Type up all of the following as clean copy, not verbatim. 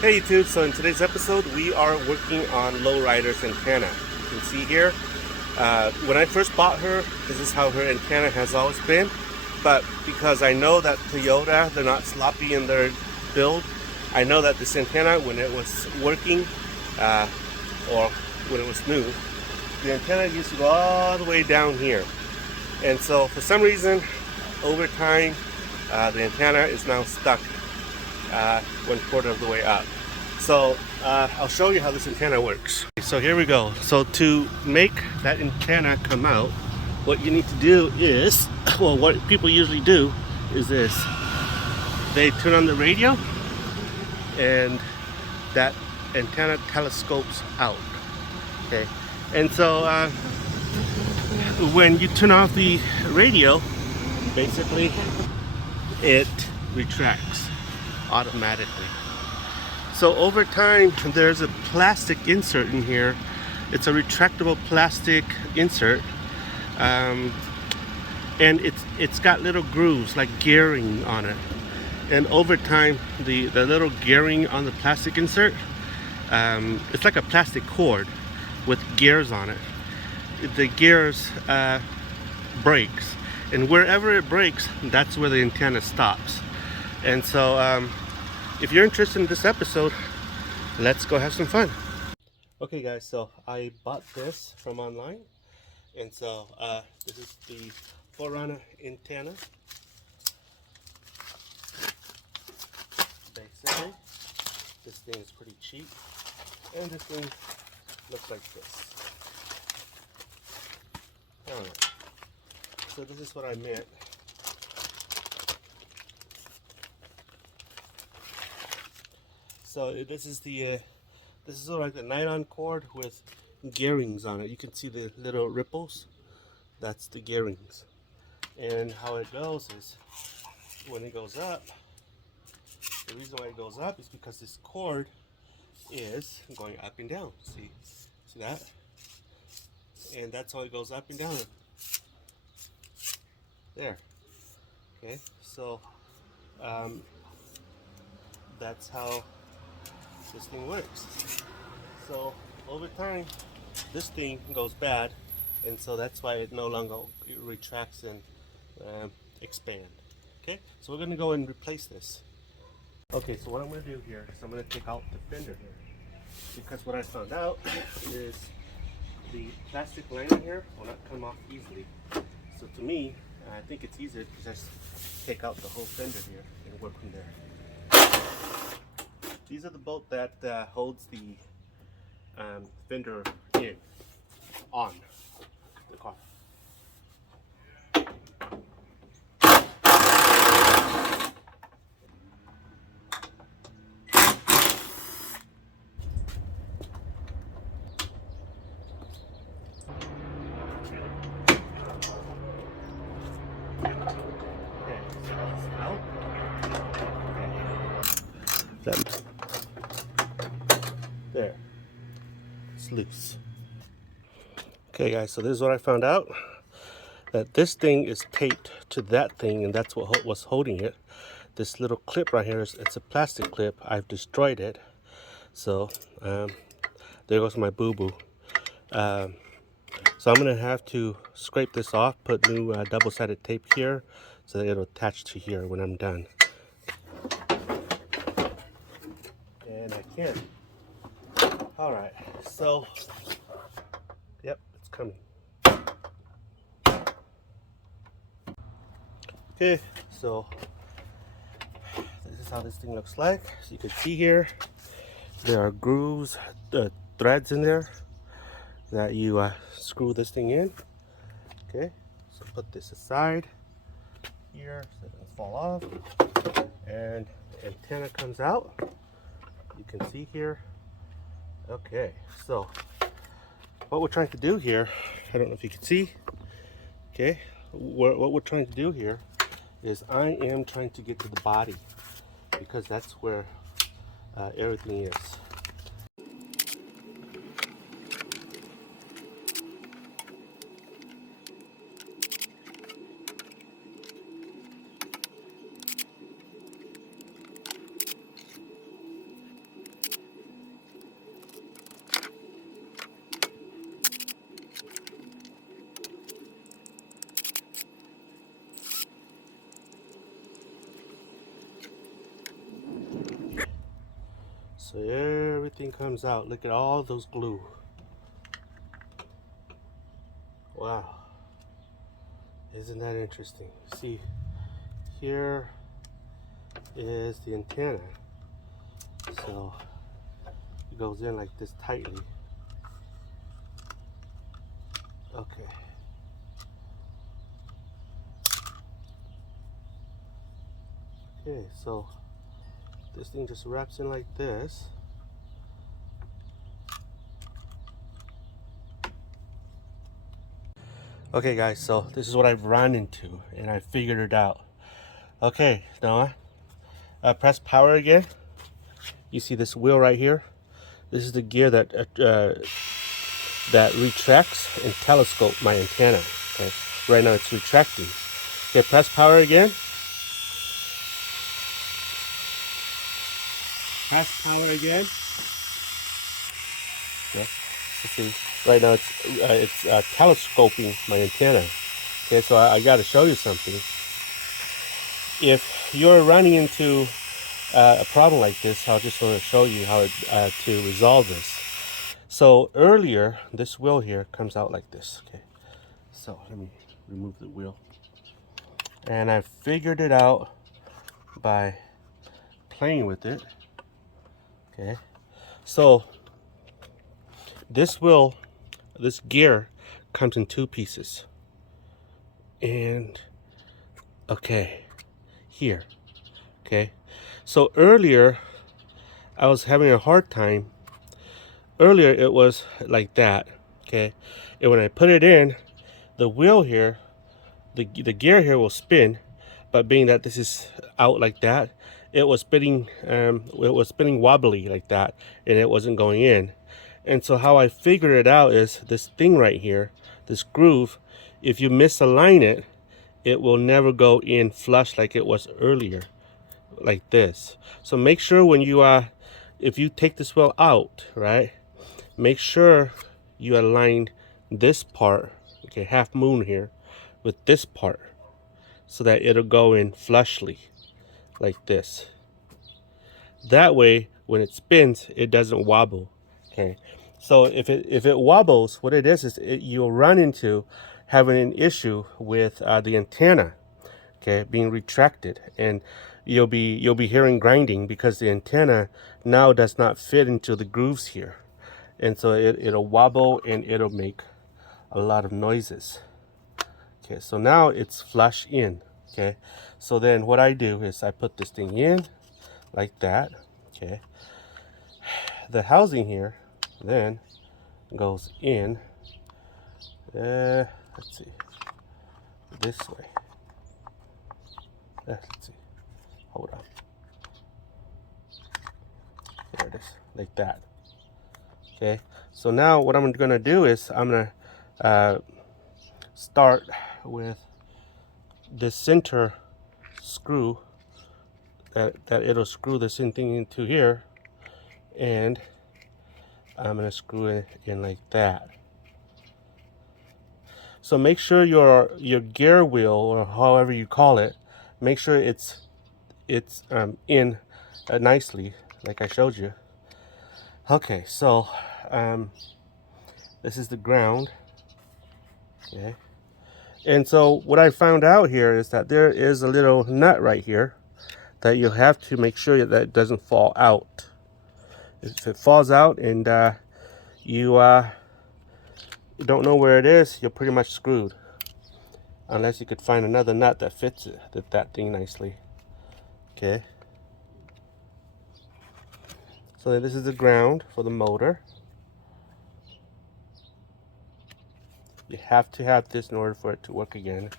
Hey YouTube, so in today's episode we are working on Lowrider's antenna. You can see here, when I first bought her, this is how her antenna has always been. But because I know that Toyota, they're not sloppy in their build, I know that this antenna, when it was working, or when it was new, the antenna used to go all the way down here. And so for some reason, over time, the antenna is now stuck 1/4 of the way up. So I'll show you how this antenna works. So here we go. So to make that antenna come out, what you need to do is, well, what people usually do is this. They turn on the radio and that antenna telescopes out. Okay, and so when you turn off the radio, basically it retracts automatically. So over time, there's a plastic insert in here. It's a retractable plastic insert, and it's got little grooves like gearing on it. And over time, the little gearing on the plastic insert, it's like a plastic cord with gears on it. The gears breaks, and wherever it breaks, that's where the antenna stops. And so if you're interested in this episode, let's go have some fun. Okay guys, so I bought this from online, and so this is the 4Runner antenna. Basically, this thing is pretty cheap, and this thing looks like this. Alright, so this is what I meant. So this is like the nylon cord with gearings on it. You can see the little ripples. That's the gearings. And how it goes is, when it goes up, the reason why it goes up is because this cord is going up and down. See that? And that's how it goes up and down. There. Okay, so that's how this thing works. So over time, this thing goes bad, and so that's why it no longer retracts and expand. Okay, so we're going to go and replace this. Okay, so what I'm going to do here is I'm going to take out the fender here, because what I found out is the plastic liner here will not come off easily. So to me, I think it's easier to just take out the whole fender here and work from there. These are the bolt that holds the fender on the car. Okay, so that's out. Okay. There, it's loose. Okay guys, so this is what I found out, that this thing is taped to that thing, and that's what was holding it. This little clip right here, it's a plastic clip. I've destroyed it. So there goes my boo-boo. So I'm gonna have to scrape this off, put new double-sided tape here so that it'll attach to here when I'm done. And I can. All right, so, yep, it's coming. Okay, so this is how this thing looks like. So you can see here, there are grooves, threads in there that you screw this thing in. Okay, so put this aside here so it doesn't fall off. And the antenna comes out. You can see here. Okay, so what we're trying to do here, I don't know if you can see, okay, what we're trying to do here is I am trying to get to the body, because that's where everything is. So everything comes out. Look at all those glue. Wow. Isn't that interesting? See, here is the antenna. So it goes in like this tightly. Okay. Okay, so this thing just wraps in like this. Okay guys, so this is what I've run into and I figured it out. Okay, Noah, press power again. You see this wheel right here? This is the gear that that retracts and telescope my antenna. Okay, right now it's retracting. Okay, press power again. Press power again. Okay, see, right now it's telescoping my antenna. Okay, so I got to show you something. If you're running into a problem like this, I just want to show you how to resolve this. So earlier, this wheel here comes out like this. Okay, so let me remove the wheel. And I figured it out by playing with it. Okay, so this wheel, this gear comes in two pieces. And okay, here. Okay, so earlier I was having a hard time. Earlier it was like that. Okay, and when I put it in, the wheel here, the gear here will spin, but being that this is out like that, it was spinning wobbly like that, and it wasn't going in. And so how I figured it out is this thing right here, this groove, if you misalign it, it will never go in flush like it was earlier, like this. So make sure when you if you take this wheel out, right, make sure you align this part, okay, half moon here, with this part, so that it'll go in flushly like this. That way when it spins, it doesn't wobble. Okay, so if it wobbles, what it is you'll run into having an issue with the antenna, okay, being retracted, and you'll be hearing grinding because the antenna now does not fit into the grooves here, and so it'll wobble and it'll make a lot of noises. Okay, so now it's flush in. Okay, so then what I do is I put this thing in like that. Okay, the housing here then goes in, let's see, this way. Let's see, hold on, there it is, like that. Okay, so now what I'm gonna do is I'm gonna start with this center screw that it'll screw this thing into here, and I'm gonna screw it in like that. So make sure your gear wheel, or however you call it, make sure it's in nicely like I showed you. Okay, so this is the ground. Okay, and so what I found out here is that there is a little nut right here that you have to make sure that it doesn't fall out. If it falls out and you don't know where it is, you're pretty much screwed, unless you could find another nut that fits it, that thing nicely. Okay, so this is the ground for the motor. You have to have this in order for it to work again.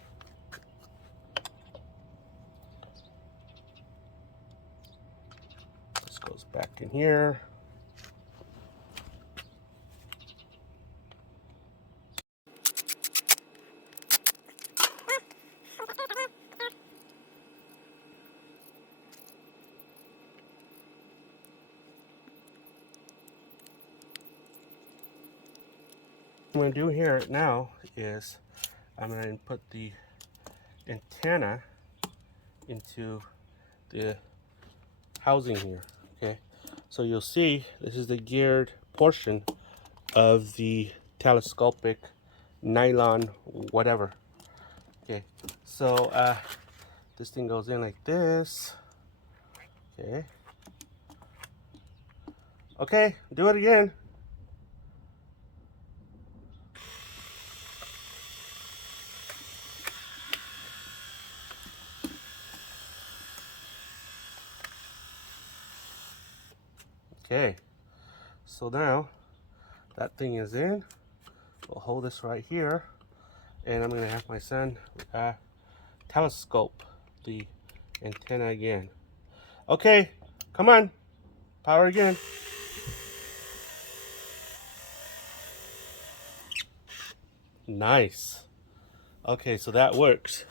This goes back in here. What I'm going to do here now is I'm going to put the antenna into the housing here. Okay, So you'll see this is the geared portion of the telescopic nylon whatever. Okay, so this thing goes in like this. Okay. Okay, do it again. Okay, so now that thing is in. We'll hold this right here, and I'm gonna have my son telescope the antenna again. Okay, come on, power again. Nice. Okay, so that works.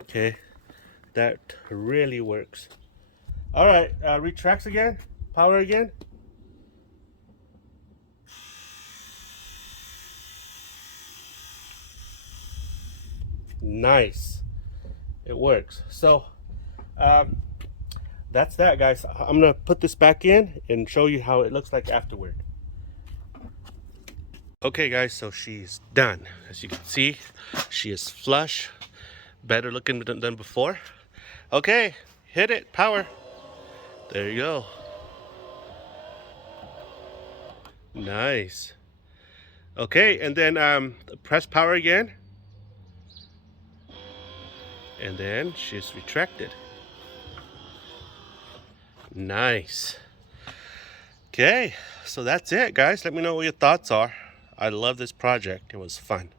Okay, that really works. All right, retracts again, power again. Nice, it works. So that's that, guys. I'm gonna put this back in and show you how it looks like afterward. Okay guys, so she's done. As you can see, she is flush, better looking than before. Okay, hit it, power. There you go. Nice. Okay, and then press power again. And then she's retracted. Nice. Okay, so that's it, guys. Let me know what your thoughts are. I love this project. It was fun.